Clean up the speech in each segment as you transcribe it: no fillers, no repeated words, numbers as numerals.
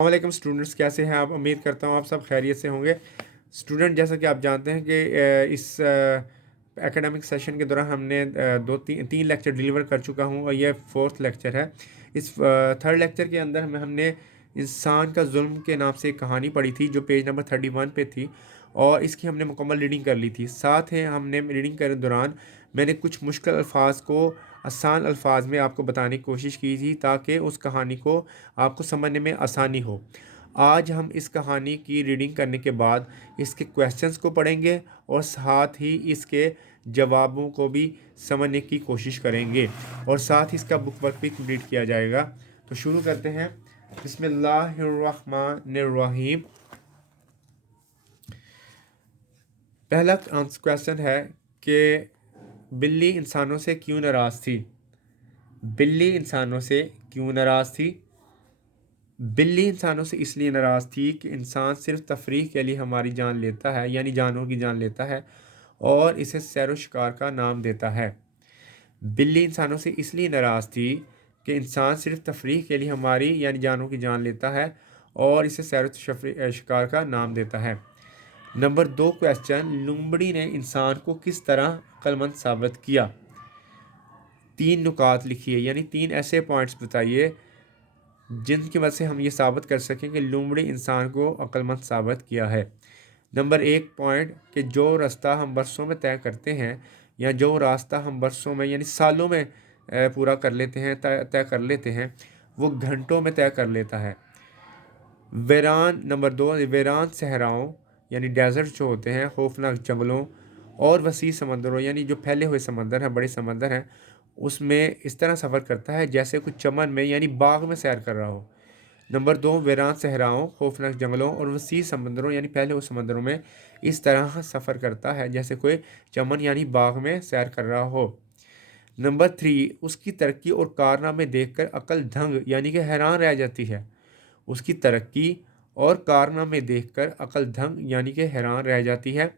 वालेकुम स्टूडेंट्स, कैसे हैं आप? उम्मीद करता हूँ आप सब खैरियत से होंगे। स्टूडेंट, जैसा कि आप जानते हैं कि इस एकेडमिक सेशन के दौरान हमने तीन लेक्चर डिलीवर कर चुका हूँ और ये फोर्थ लेक्चर है। इस थर्ड लेक्चर के अंदर हमने इंसान का जुल्म के नाम से एक कहानी पढ़ी थी जो पेज नंबर 31 पे थी और इसकी हमने मुकम्मल रीडिंग कर ली थी। साथ ही हमने रीडिंग करने के दौरान मैंने कुछ मुश्किल अल्फाज को आसान अल्फाज में आपको बताने की कोशिश की थी ताकि उस कहानी को आपको समझने में आसानी हो। आज हम इस कहानी की रीडिंग करने के बाद इसके क्वेश्चंस को पढ़ेंगे और साथ ही इसके जवाबों को भी समझने की कोशिश करेंगे और साथ ही इसका बुक वर्क भी कंप्लीट किया जाएगा। तो शुरू करते हैं। बिस्मिल्लाहिर्रहमानिर्रहीम। पहला क्वेश्चन है कि बिल्ली इंसानों से क्यों नाराज़ थी? बिल्ली इंसानों से क्यों नाराज़ थी? बिल्ली इंसानों से इसलिए नाराज़ थी कि इंसान सिर्फ तफरीह के लिए हमारी जान लेता है, यानी जानवरों की जान लेता है और इसे सैर व शिकार का नाम देता है। बिल्ली इंसानों से इसलिए नाराज़ थी कि इंसान सिर्फ तफरीह के लिए हमारी यानी जानवरों की जान लेता है और इसे सैर व शिकार का नाम देता है। नंबर 2 क्वेश्चन, लुम्बड़ी ने इंसान को किस तरह अक्लमंद साबित किया? 3 नुकात लिखिए, यानी 3 ऐसे पॉइंट्स बताइए जिनकी वजह से हम ये साबित कर सकें कि लुम्बड़ी इंसान को अक्लमंद साबित किया है। नंबर 1 पॉइंट कि जो रास्ता हम बरसों में तय करते हैं या जो रास्ता हम बरसों में यानी सालों में पूरा कर लेते हैं, तय कर लेते हैं, वो घंटों में तय कर लेता है। नंबर 2 वीरान सहराओं यानी डेजर्ट जो होते हैं, खौफनाक जंगलों और वसी समंदरों यानी जो फैले हुए समंदर हैं, बड़े समंदर हैं, उसमें इस तरह सफ़र करता है जैसे कुछ चमन में यानी बाग में सैर कर रहा हो। नंबर 2 वीरान सहराओं, खौफनाक जंगलों और वसी समंदरों यानी फैले हुए समंदरों में इस तरह सफ़र करता है जैसे कोई चमन यानी बाग में सैर कर रहा हो। नंबर 3 उसकी तरक्की और कारनामे देखकर अकल दंग यानी कि हैरान रह जाती है। उसकी तरक्की और कारनामे देखकर अकल दंग यानी कि हैरान रह जाती है।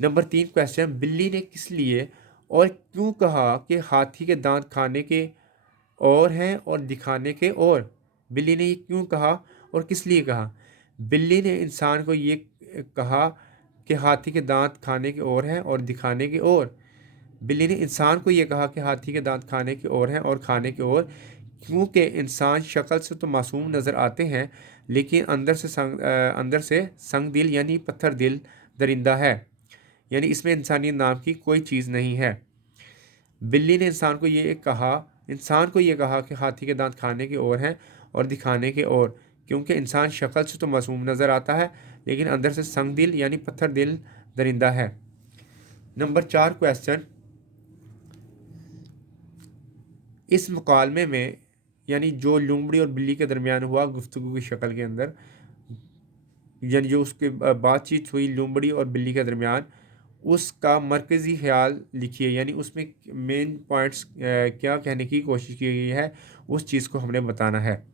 नंबर 3 क्वेश्चन, बिल्ली ने किस लिए और क्यों कहा कि हाथी के दांत खाने के और हैं और दिखाने के और? बिल्ली ने ये क्यों कहा और किस लिए कहा? बिल्ली ने इंसान को ये कहा कि हाथी के दांत खाने के और हैं और दिखाने के और। बिल्ली ने इंसान को ये कहा कि हाथी के दांत खाने के और हैं और खाने के और क्योंकि इंसान शक्ल से तो मासूम नज़र आते हैं लेकिन अंदर से संग दिल यानी पत्थर दिल दरिंदा है, यानी इसमें इंसानियत नाम की कोई चीज़ नहीं है। बिल्ली ने इंसान को ये कहा कि हाथी के दांत खाने की ओर हैं और दिखाने के ओर, क्योंकि इंसान शक्ल से तो मासूम नज़र आता है लेकिन अंदर से संग दिल यानी पत्थर दिल दरिंदा है। नंबर 4 क्वेश्चन, इस मुकालमे में यानी जो लूमड़ी और बिल्ली के दरमियान हुआ गुफ्तगू की शक्ल के अंदर, यानी जो उसके बातचीत हुई लूमड़ी और बिल्ली के दरमियान, उसका मरकज़ी ख्याल लिखिए, यानी उसमें मेन पॉइंट्स क्या कहने की कोशिश की गई है उस चीज़ को हमने बताना है।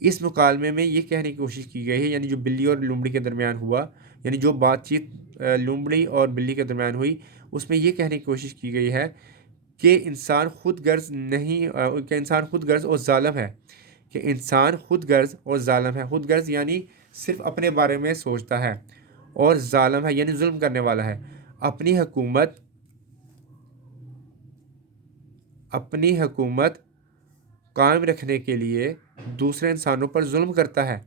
इस मुकालमे में ये कहने की कोशिश की गई है यानी जो बिल्ली और लूमड़ी के दरमियान हुआ, यानी जो बातचीत लूमड़ी और बिल्ली के दरमियान हुई, उसमें ये कहने की कोशिश की गई है कि इंसान खुद गर्ज नहीं कि इंसान खुद गर्ज और ज़ालिम है, कि इंसान खुद गर्ज और ज़ालिम है। खुद गर्ज यानी सिर्फ अपने बारे में सोचता है और ज़ालिम है यानी जुल्म करने वाला है। अपनी हुकूमत कायम रखने के लिए दूसरे इंसानों पर जुल्म करता है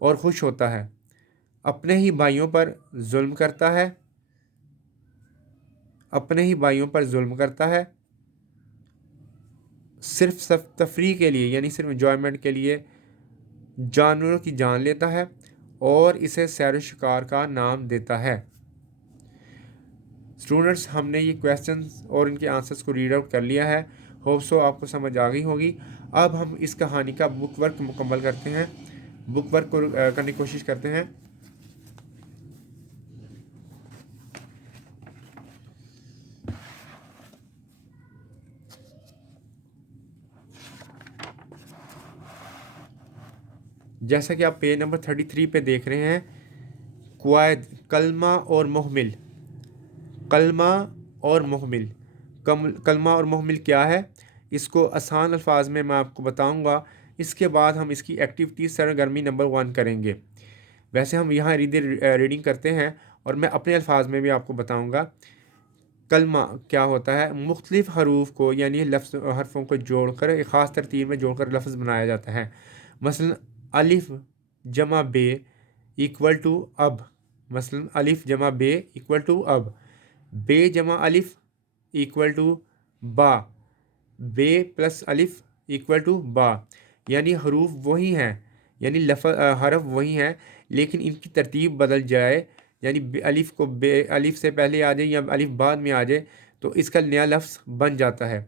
और खुश होता है। अपने ही भाइयों पर जुल्म करता है अपने ही भाइयों पर जुल्म करता है सिर्फ तफरीह के लिए यानी सिर्फ इंजॉयमेंट के लिए जानवरों की जान लेता है और इसे सैर शिकार का नाम देता है। स्टूडेंट्स, हमने ये क्वेश्चंस और इनके आंसर्स को रीड आउट कर लिया है। होप सो आपको समझ आ गई होगी। अब हम इस कहानी का बुक वर्क मुकम्मल करते हैं, बुक वर्क को करने की कोशिश करते हैं। जैसा कि आप पेज नंबर 33 पे देख रहे हैं, क्वायद कलमा और मुहमिल। कलमा और मुहमिल, कलमा और मुहमिल क्या है? इसको आसान अल्फाज में मैं आपको बताऊंगा इसके बाद हम इसकी एक्टिविटी सरगर्मी नंबर 1 करेंगे। वैसे हम यहाँ रीडिंग करते हैं और मैं अपने अल्फाज में भी आपको बताऊँगा। कलमा क्या होता है? मुख्तलिफ हरूफ को यानी लफ्ज़ हरफों को जोड़कर एक ख़ास तरतीब में जोड़कर लफ्ज़ बनाया जाता है। मसलन अलिफ जमा बे इक्वल टू अब। मसलन अलिफ जमा बे इक्वल टू अब। बे जमा अलिफ इक्वल टू बा। बे प्लस अलिफ इक्वल टू बा। यानी हरूफ वही हैं, यानी हरफ वही हैं, लेकिन इनकी तरतीब बदल जाए, यानी अलिफ को बे अलिफ से पहले आ जाए या अलिफ बाद में आ जाए तो इसका नया लफ्ज़ बन जाता है।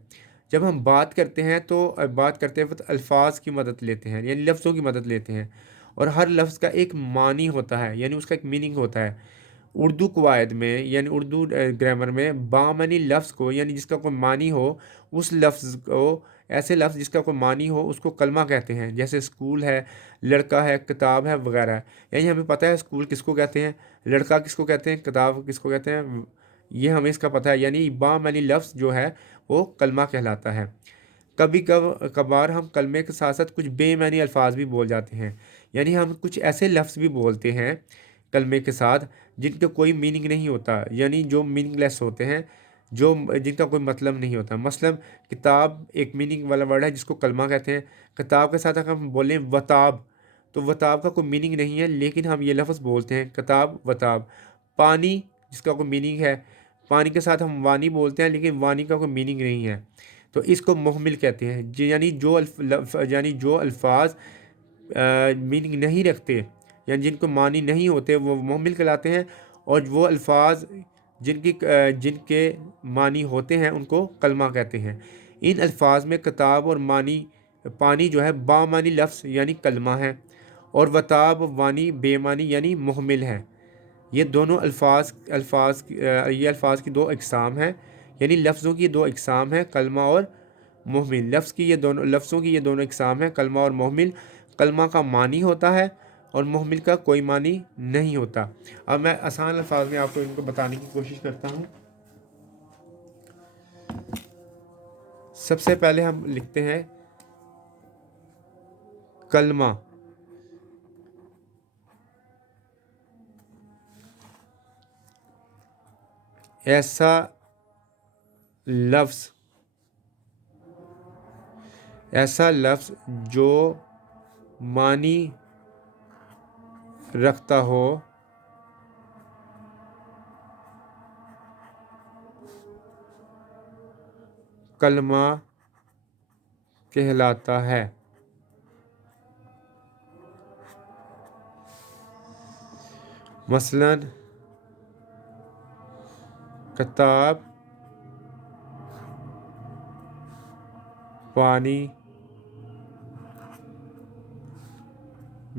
जब हम बात करते हैं तो बात करते वक्त अल्फाज की मदद लेते हैं, यानी लफ्ज़ों की मदद लेते हैं, और हर लफ्ज़ का एक मानी होता है, यानी उसका एक मीनिंग होता है। उर्दू कवायद में यानी उर्दू ग्रामर में बामानी लफ्ज़ को यानी जिसका कोई मानी हो, उस लफ्ज़ को, ऐसे लफ्ज़ जिसका कोई मानी हो उसको कलमा कहते हैं। जैसे स्कूल है, लड़का है, किताब है वगैरह। यानी हमें पता है स्कूल किसको कहते हैं, लड़का किसको कहते हैं, किताब किसको कहते हैं, ये हमें इसका पता है। यानी बामानी लफ्ज़ जो है वो कलमा कहलाता है। कभी कभार हम कलमे के साथ साथ कुछ बेमानी अल्फाज भी बोल जाते हैं, यानी हम कुछ ऐसे लफ्ज़ भी बोलते हैं कलमे के साथ जिनका कोई मीनिंग नहीं होता, यानी जो मीनिंगलेस होते हैं, जो जिनका कोई मतलब नहीं होता। मसलन किताब एक मीनिंग वाला वर्ड है जिसको कलमा कहते हैं। किताब के साथ अगर हम बोलें वताब, तो वताब का कोई मीनिंग नहीं है, लेकिन हम ये लफ्ज़ बोलते हैं किताब वताब। पानी जिसका कोई मीनिंग है, पानी के साथ हम वानी बोलते हैं, लेकिन वानी का कोई मीनिंग नहीं है, तो इसको मुहमिल कहते हैं। यानी जो अल्फाज मीनिंग नहीं रखते या जिनको मानी नहीं होते वो मुहमिल कहलाते हैं, और वो अल्फाज जिनके मानी होते हैं उनको कलमा कहते हैं। इन अल्फाज में किताब और मानी पानी जो है बामानी लफ्ज़ यानी कलमा है, और वताब वानी बेमानी यानी मुहमिल है। ये दोनों ये अल्फाज की दो अक़साम हैं, यानी लफ्ज़ों की दो अक़साम हैं, कलमा और मुहमिल। लफ्ज़ों की ये दोनों अक़साम हैं, कलमा और मुहमिल। कलमा का मानी होता है और मुहमिल का कोई मानी नहीं होता। अब मैं आसान अल्फाज में आपको इनको बताने की कोशिश करता हूँ। सबसे पहले हम लिखते हैं कलमा। ऐसा लफ्ज़ जो मानी रखता हो कलमा कहलाता है। मसलन किताब, पानी,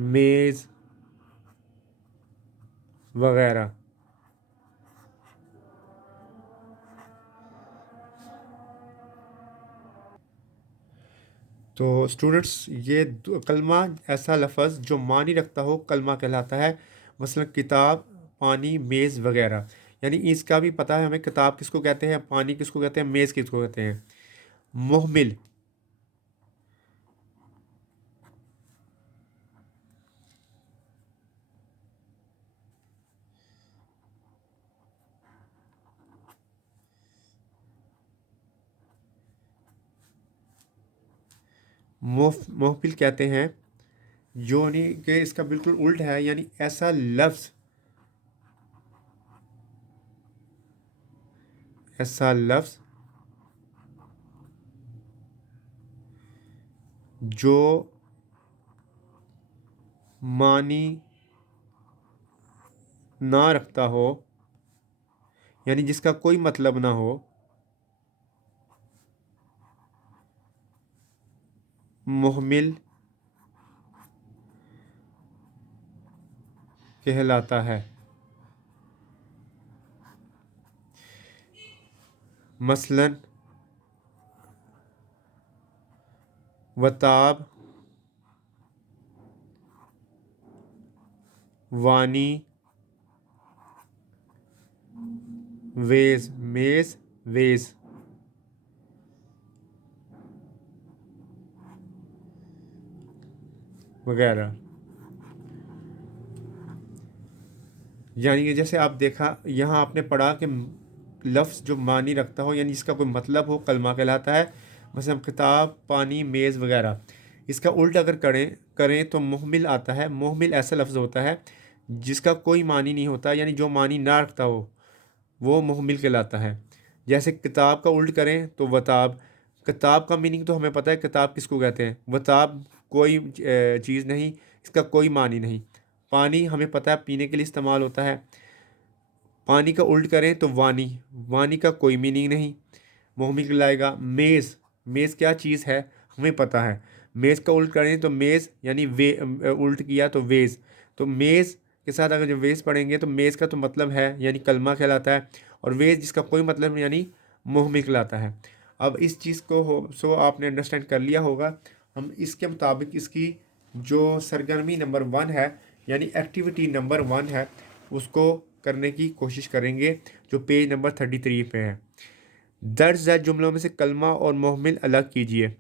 मेज़ वगैरह। तो स्टूडेंट्स, ये कलमा ऐसा लफ्ज़ जो मानी रखता हो कलमा कहलाता है। मसलन किताब, पानी, मेज़ वगैरह। यानी इसका भी पता है हमें, किताब किसको कहते हैं, पानी किसको कहते हैं, मेज़ किसको कहते हैं। मुहमिल मुहमिल कहते हैं, जो नहीं कि इसका बिल्कुल उल्ट है, यानी ऐसा लफ्ज़ जो मानी ना रखता हो, यानी जिसका कोई मतलब ना हो, मुहमिल कहलाता है। मसलन वताब, वानी, मेज़, वेज़। वगैरह। यानी कि जैसे आप देखा यहाँ आपने पढ़ा कि लफ्ज़ जो मानी रखता हो यानी जिसका कोई मतलब हो कलमा कहलाता है। मसलन किताब, पानी, मेज़ वगैरह। इसका उल्ट अगर करें करें तो मुहमिल आता है। मुहमिल ऐसा लफ्ज़ होता है जिसका कोई मानी नहीं होता, यानी जो मानी ना रखता हो वो मुहमिल कहलाता है। जैसे किताब का उल्ट करें तो वताब। किताब का मीनिंग तो हमें पता है, किताब किसको कहते हैं। वताब कोई चीज़ नहीं, इसका कोई मानी नहीं। पानी हमें पता है पीने के लिए इस्तेमाल होता है। पानी का उल्ट करें तो वानी। वानी का कोई मीनिंग नहीं, मोहम्मद लाएगा। मेज़, मेज़ क्या चीज़ है हमें पता है। मेज़ का उल्ट करें तो मेज़ यानी उल्ट किया तो वेज़। तो मेज़ के साथ अगर जो वेज़ पढ़ेंगे तो मेज़ का तो मतलब है यानी कलमा कहलाता है, और वेज़ जिसका कोई मतलब नहीं यानी मोहम्मद कहलाता है। अब इस चीज़ को आपने अंडरस्टैंड कर लिया होगा। हम इसके मुताबिक इसकी जो सरगर्मी नंबर 1 है यानी एक्टिविटी नंबर 1 है उसको करने की कोशिश करेंगे, जो पेज नंबर 33 पे है। दर्ज झैल जुमलों में से कलमा और मोहमिल अलग कीजिए।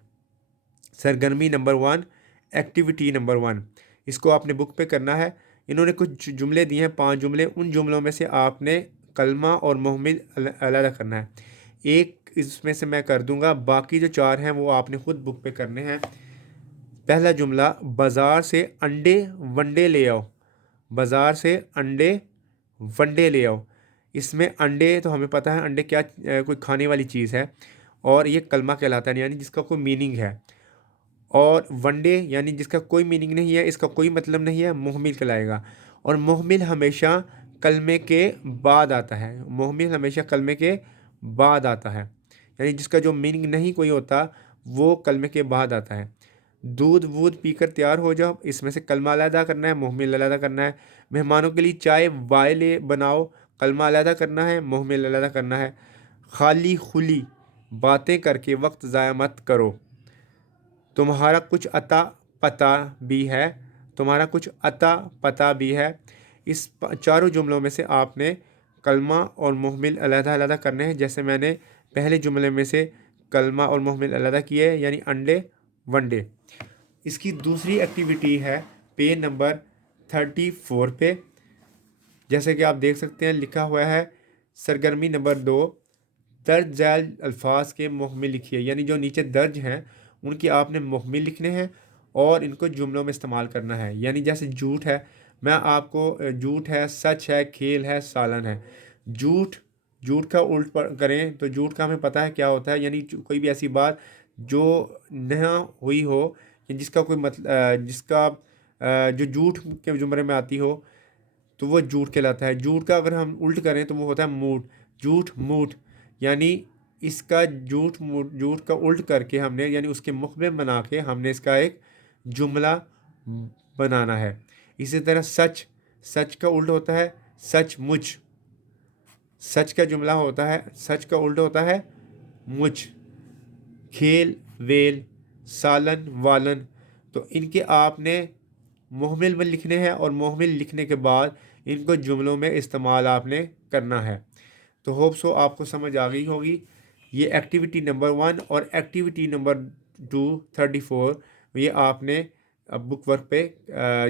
सरगर्मी नंबर 1, एक्टिविटी नंबर 1। इसको आपने बुक पे करना है। इन्होंने कुछ जुमले दिए हैं, 5 जुमले। उन जुमलों में से आपने कलमा और मोहमिल अलग करना है। एक इसमें से मैं कर दूंगा, बाकी जो 4 हैं वो आपने खुद बुक पे करने हैं। पहला जुमला, बाज़ार से अंडे वंडे ले आओ। बाज़ार से अंडे वंडे ले आओ। इसमें अंडे तो हमें पता है अंडे क्या कोई खाने वाली चीज़ है, और ये कलमा कहलाता है यानी जिसका कोई मीनिंग है। और वनडे यानी जिसका कोई मीनिंग नहीं है, इसका कोई मतलब नहीं है, मुहमिल कहलाएगा। और मुहमिल हमेशा कलमे के बाद आता है। मुहमिल हमेशा कलमे के बाद आता है, यानी जिसका जो मीनिंग नहीं कोई होता वो कलमे के बाद आता है। दूध वूध पीकर तैयार हो जाओ, इसमें से कलमा अलहदा करना है, मुहमिल अलहदा करना है। मेहमानों के लिए चाय वायले बनाओ, कलमा अलहदा करना है, मुहमिल अलहदा करना है। खाली खुली बातें करके वक्त ज़ाया मत करो। तुम्हारा कुछ अता पता भी है, तुम्हारा कुछ अता पता भी है। इस चारों जुमलों में से आपने कलमा और मुहमिल अलहदा अलहदा करने हैं, जैसे मैंने पहले जुमले में से कलमा और मुहमिल अलहदा किए यानी अंडे वनडे। इसकी दूसरी एक्टिविटी है पेज नंबर 34 पे। जैसे कि आप देख सकते हैं लिखा हुआ है सरगर्मी नंबर 2, दर्ज झैल अल्फाज के मुहमिल लिखिए। यानी जो नीचे दर्ज हैं उनके आपने मुहमिल लिखने हैं और इनको जुमलों में इस्तेमाल करना है। यानी जैसे झूठ है, मैं आपको झूठ है, सच है, खेल है, सालन है। झूठ, झूठ का उल्ट करें तो झूठ का हमें पता है क्या होता है, यानी कोई भी ऐसी बात जो न हुई हो या जिसका कोई मतलब जिसका जो झूठ के जुमरे में आती हो तो वो झूठ कहलाता है। झूठ का अगर हम उल्ट करें तो वो होता है मूठ। झूठ मूठ, यानी इसका झूठ का उल्ट करके हमने यानी उसके मुखबिर बना के हमने इसका एक जुमला बनाना है। इसी तरह सच, सच का उल्ट होता है सचमुच। सच का जुमला होता है, सच का उल्ट होता है मुच। खेल वेल, सालन वालन। तो इनके आपने मुहमिल में लिखने हैं और मुहमिल लिखने के बाद इनको जुमलों में इस्तेमाल आपने करना है। तो होप सो आपको समझ आ गई होगी। ये एक्टिविटी नंबर 1 और एक्टिविटी नंबर 2 34 ये आपने बुक वर्क पे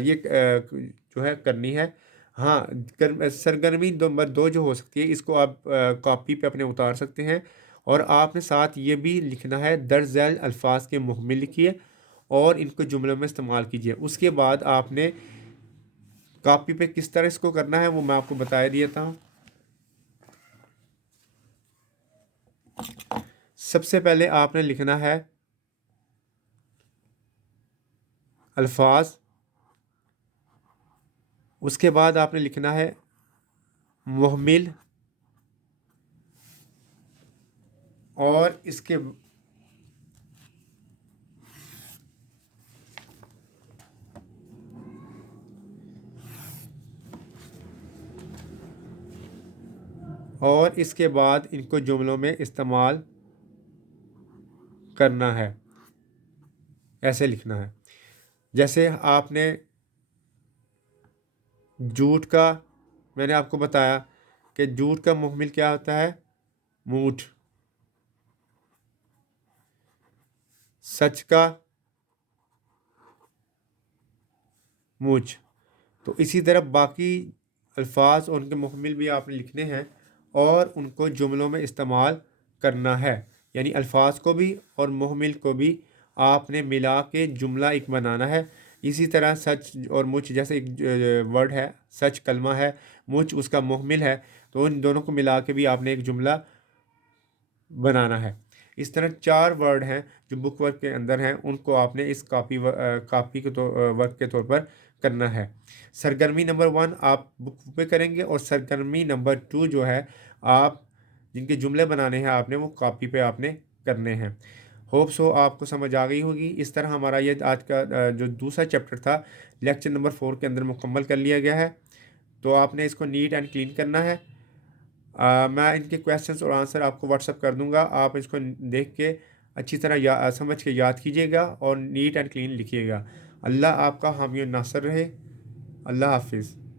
ये जो है करनी है। हाँ, सरगर्मी नंबर 2 जो हो सकती है इसको आप कॉपी पे अपने उतार सकते हैं, और आपने साथ ये भी लिखना है दर्ज झैल अल्फाज के मुहमिल लिखिए और इनको जुमलों में इस्तेमाल कीजिए। उसके बाद आपने कॉपी पे किस तरह इसको करना है वो मैं आपको बता दिया था। सबसे पहले आपने लिखना है अल्फाज, उसके बाद आपने लिखना है मुहमिल, और इसके बाद इनको जुमलों में इस्तेमाल करना है। ऐसे लिखना है। जैसे आपने झूठ का, मैंने आपको बताया कि झूठ का मुहमिल क्या होता है, मूठ। सच का मुझ। तो इसी तरह बाकी अल्फाज और उनके मुकम्मिल भी आपने लिखने हैं और उनको जुमलों में इस्तेमाल करना है। यानी अल्फाज को भी और मुकम्मिल को भी आपने मिला के जुमला एक बनाना है। इसी तरह सच और मुझ, जैसे एक वर्ड है सच कलमा है, मुझ उसका मुकम्मिल है, तो उन दोनों को मिला के भी आपने एक जुमला बनाना है। इस तरह 4 वर्ड हैं जो बुक वर्क के अंदर हैं, उनको आपने इस कॉपी के वर्क के तौर पर करना है। सरगर्मी नंबर 1 आप बुक पे करेंगे और सरगर्मी नंबर 2 जो है आप जिनके जुमले बनाने हैं आपने वो कॉपी पे आपने करने हैं। होप सो आपको समझ आ गई होगी। इस तरह हमारा ये आज का जो दूसरा चैप्टर था लेक्चर नंबर 4 के अंदर मुकम्मल कर लिया गया है। तो आपने इसको नीट एंड क्लीन करना है। मैं इनके क्वेश्चंस और आंसर आपको व्हाट्सअप कर दूंगा, आप इसको देख के अच्छी तरह समझ के याद कीजिएगा और नीट एंड क्लीन लिखिएगा। अल्लाह आपका हामी और नासर रहे। अल्लाह हाफिज़।